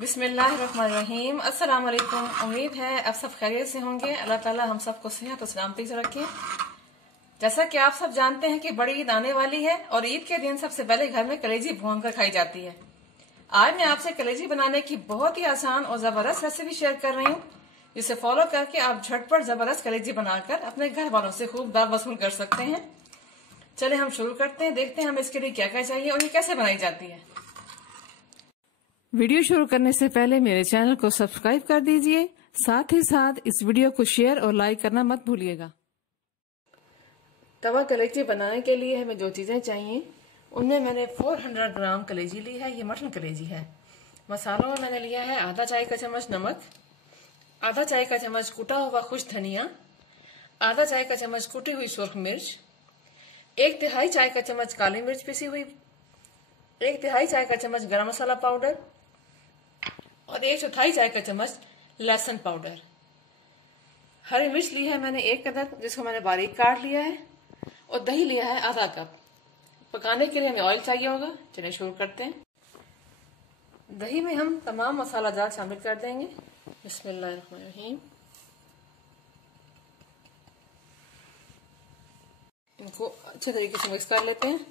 बिस्मिल्लाहिर्रहमानिर्रहीम। अस्सलाम वालेकुम। उम्मीद है आप सब खैरियत से होंगे। अल्लाह ताला हम सबको सेहत और सलामती से रखे। जैसा कि आप सब जानते हैं कि बड़ी ईद आने वाली है और ईद के दिन सबसे पहले घर में कलेजी भून कर खाई जाती है। आज मैं आपसे कलेजी बनाने की बहुत ही आसान और जबरदस्त रेसिपी शेयर कर रही हूँ, जिसे फॉलो करके आप झटपट जबरदस्त कलेजी बनाकर अपने घर वालों से खूब दाव वसूल कर सकते हैं। चले हम शुरू करते हैं, देखते हैं हमें इसके लिए क्या क्या चाहिए और ये कैसे बनाई जाती है। वीडियो शुरू करने से पहले मेरे चैनल को सब्सक्राइब कर दीजिए, साथ ही साथ इस वीडियो को शेयर और लाइक करना मत भूलिएगा। तवा कलेजी बनाने के लिए हमें जो चीजें चाहिए उनमें मैंने 400 ग्राम कलेजी ली है। ये मटन कलेजी है। मसालों में मैंने लिया है आधा चाय का चम्मच नमक, आधा चाय का चम्मच कुटा हुआ खुश धनिया, आधा चाय का चम्मच कुटी हुई सुर्ख मिर्च, 1/3 चाय का चम्मच काली मिर्च पिसी हुई, 1/3 चाय का चम्मच गरम मसाला पाउडर और 1/4 चाय का चम्मच लहसुन पाउडर। हरी मिर्च ली है मैंने 1 अदद, जिसको मैंने बारीक काट लिया है, और दही लिया है आधा कप। पकाने के लिए हमें ऑयल चाहिए होगा। चलिए शुरू करते हैं। दही में हम तमाम मसाला जात शामिल कर देंगे। बिस्मिल्लाहिर्रहमानिर्रहीम। इनको अच्छे तरीके से मिक्स कर लेते हैं।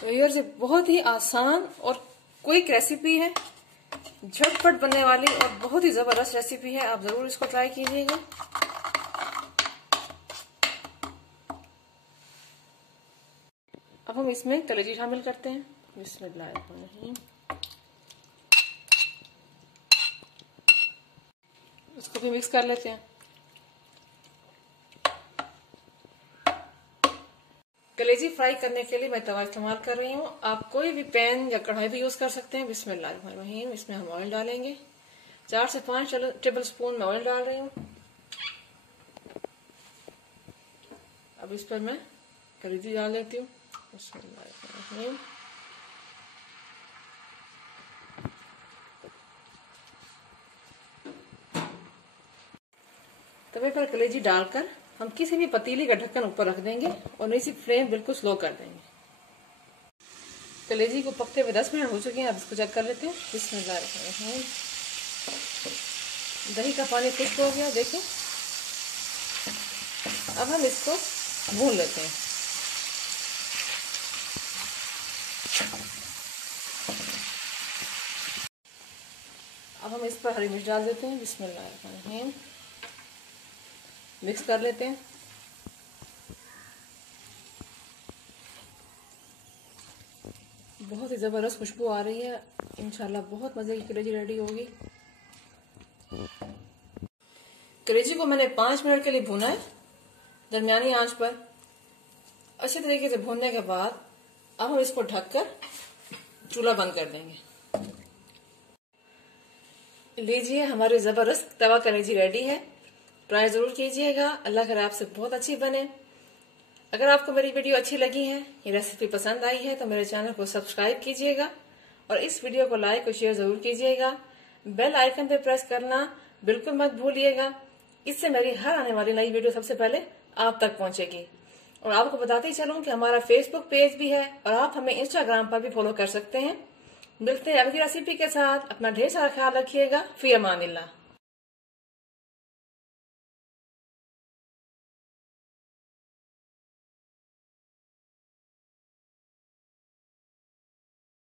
तो ये बहुत ही आसान और क्विक रेसिपी है, झटपट बनने वाली और बहुत ही जबरदस्त रेसिपी है। आप जरूर इसको ट्राई कीजिएगा। अब हम इसमें कलेजी शामिल करते हैं। बिस्मिल्लाहिर्रहमानिर्रहीम। इसको भी मिक्स कर लेते हैं। कलेजी फ्राई करने के लिए मैं तवा इस्तेमाल कर रही हूँ। आप कोई भी पैन या कढ़ाई भी यूज कर सकते हैं। बिस्मिल्लाहिर्रहमानिर्रहीम। इसमें हम ऑयल डालेंगे। 4 से 5 टेबल स्पून मैं ऑयल डाल रही हूँ। अब इस पर मैं कलेजी डाल देती हूँ। बिस्मिल्लाहिर्रहमानिर्रहीम। तवे पर कलेजी डालकर हम किसी भी पतीली का ढक्कन ऊपर रख देंगे और नीचे फ्लेम बिल्कुल स्लो कर देंगे। कलेजी को पकते हुए 10 मिनट हो चुके हैं। अब इसको चेक कर लेते हैं। बिस्मिल्लाहिर्रहमानिर्रहीम। दही का पानी खुश्क हो गया, देखिए। अब हम इसको भून लेते हैं। अब हम इस पर हरी मिर्च डाल देते हैं। बिस्मिल्लाहिर्रहमानिर्रहीम। मिक्स कर लेते हैं। बहुत ही जबरदस्त खुशबू आ रही है। इंशाल्लाह बहुत मजे की कलेजी रेडी होगी। कलेजी को मैंने 5 मिनट के लिए भूना है, दरमियानी आंच पर। अच्छे तरीके से भूनने के बाद अब हम इसको ढककर चूल्हा बंद कर देंगे। लीजिए, हमारी जबरदस्त तवा कलेजी रेडी है। ट्राई जरूर कीजिएगा। अल्लाह करे आपसे बहुत अच्छी बने। अगर आपको मेरी वीडियो अच्छी लगी है, ये रेसिपी पसंद आई है, तो मेरे चैनल को सब्सक्राइब कीजिएगा और इस वीडियो को लाइक और शेयर जरूर कीजिएगा। बेल आइकन पे प्रेस करना बिल्कुल मत भूलिएगा। इससे मेरी हर आने वाली नई वीडियो सबसे पहले आप तक पहुंचेगी। और आपको बताते ही चलूं कि हमारा फेसबुक पेज भी है और आप हमें इंस्टाग्राम पर भी फॉलो कर सकते हैं। मिलते हैं अगली रेसिपी के साथ। अपना ढेर सारा ख्याल रखिएगा। फी अमानिल्लाह।